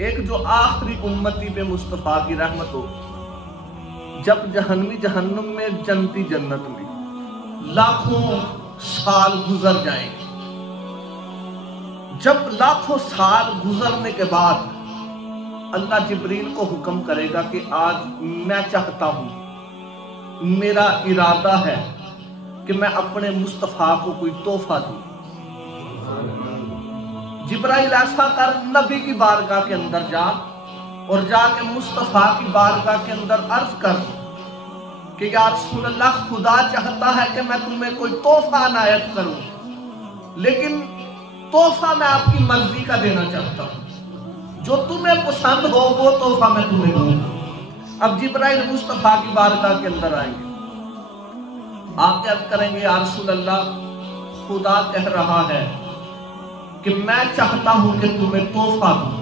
ایک جو آخری امتی پہ مصطفیٰ کی رحمت ہو، جب جہنمی جہنم میں، جنتی جنت میں، لاکھوں سال گزر جائیں گے۔ جب لاکھوں سال گزرنے کے بعد اللہ جبریل کو حکم کرے گا کہ آج میں چاہتا ہوں، میرا ارادہ ہے کہ میں اپنے مصطفیٰ کو کوئی تحفہ دوں۔ جبرائیل ایسا کر نبی کی بارگاہ کے اندر جا اور جا کے مصطفیٰ کی بارگاہ کے اندر عرض کر کہ یا رسول اللہ، خدا چاہتا ہے کہ میں تمہیں کوئی تحفہ عنایت کروں، لیکن تحفہ میں آپ کی مرضی کا دینا چاہتا ہوں، جو تمہیں پسند ہو وہ تحفہ میں تمہیں دوں گا۔ اب جبرائیل مصطفیٰ کی بارگاہ کے اندر آئیں گے، آپ عرض کریں گے یا رسول اللہ، خدا کہہ رہا ہے کہ میں چاہتا ہوں کہ تمہیں تحفہ دوں،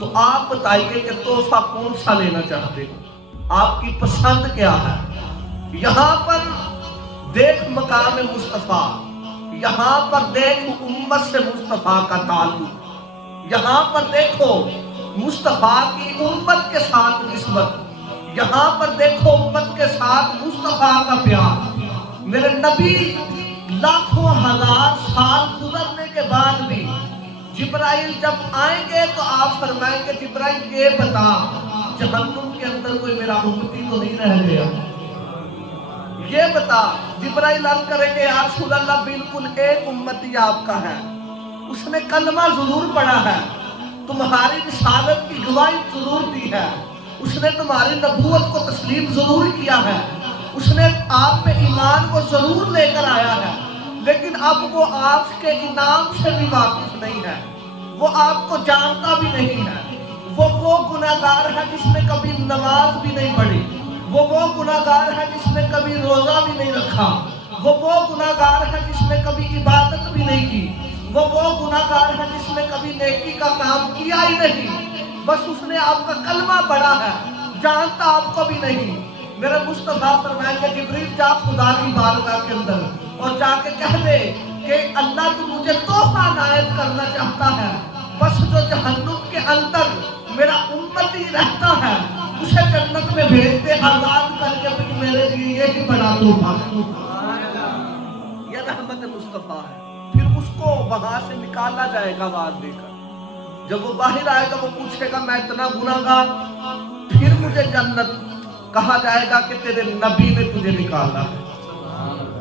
تو آپ بتائیے کہ تحفہ کون سا لینا چاہتے ہو، آپ کی پسند کیا ہے؟ یہاں پر دیکھ مقام مصطفیٰ، یہاں پر دیکھ امت سے مصطفیٰ کا تعلق، یہاں پر دیکھو مصطفیٰ کی امت کے ساتھ نسبت، یہاں پر دیکھو امت کے ساتھ مصطفیٰ کا پیار۔ میرے نبی لاکھوں ہزار سال گزرنے کے بعد بھی جبرائیل جب آئیں گے تو آپ فرمائیں گے جبرائیل یہ بتا، جہنم کے اندر کوئی میرا امتی تو نہیں رہ گیا؟ یہ بتا۔ جبرائیل عرض کریں گے یا رسول اللہ، بالکل ایک امتی آپ کا ہے، اس نے کلمہ ضرور پڑھا ہے، تمہاری رسالت کی گواہی ضرور دی ہے، اس نے تمہاری نبوت کو تسلیم ضرور کیا ہے، اس نے آپ پہ ایمان کو ضرور لے کر آیا ہے، لیکن اب وہ آپ کے انعام سے بھی واقف نہیں ہے، وہ آپ کو جانتا بھی نہیں ہے۔ وہ گناہگار ہے جس نے کبھی نماز بھی نہیں پڑھی، وہ گناہگار ہے جس نے کبھی روزہ بھی نہیں رکھا، وہ گناہگار ہے جس نے کبھی عبادت بھی نہیں کی، وہ گناہگار ہے جس نے کبھی نیکی کا کام کیا ہی نہیں، بس اس نے آپ کا کلمہ پڑھا ہے، جانتا آپ کو بھی نہیں۔ میرے مصطفیٰ فرمائیں گے جبریل جا خدا کی بارگاہ کے اندر اور جا کے کہہ دے کہ اللہ تو مجھے تحفہ عنایت کرنا چاہتا ہے، بس جو جہنم کے اندر میرا امتی رہتا ہے اسے جنت میں بھیج دے، آزاد کر کے پھر میرے لیے یہی بڑا تحفہ ہے۔ یہ رحمت مصطفیٰ ہے۔ پھر اس کو وہاں سے نکالا جائے گا آواز دے کر، جب وہ باہر آئے گا وہ پوچھے گا میں اتنا گناہگار، پھر مجھے جنت کہا جائے گا کہ تیرے نبی نے تجھے نکالا ہے۔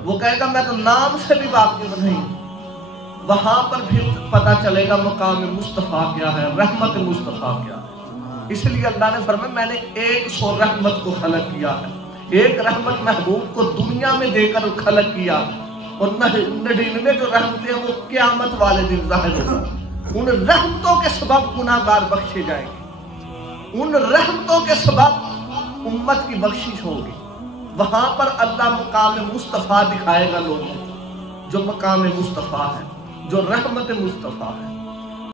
وہ کہے گا میں تو نام سے بھی واقف نہیں۔ وہاں پر پھر پتہ چلے گا مقام مصطفیٰ کیا ہے، رحمت مصطفیٰ کیا ہے۔ اس لیے اللہ نے فرمایا میں نے 100 رحمت کو خلق کیا ہے، ایک رحمت محبوب کو دنیا میں دے کر خلق کیا، اور 99 جو رحمتیں ہیں وہ قیامت والے دن ظاہر ہوگا۔ ان رحمتوں کے سبب گناہگار بخشے جائیں گے، ان رحمتوں کے سبب امت کی بخشش ہوگی۔ وہاں پر اللہ مقام مصطفیٰ دکھائے گا لوگوں کو، جو مقام مصطفیٰ ہے، جو رحمت مصطفیٰ ہے۔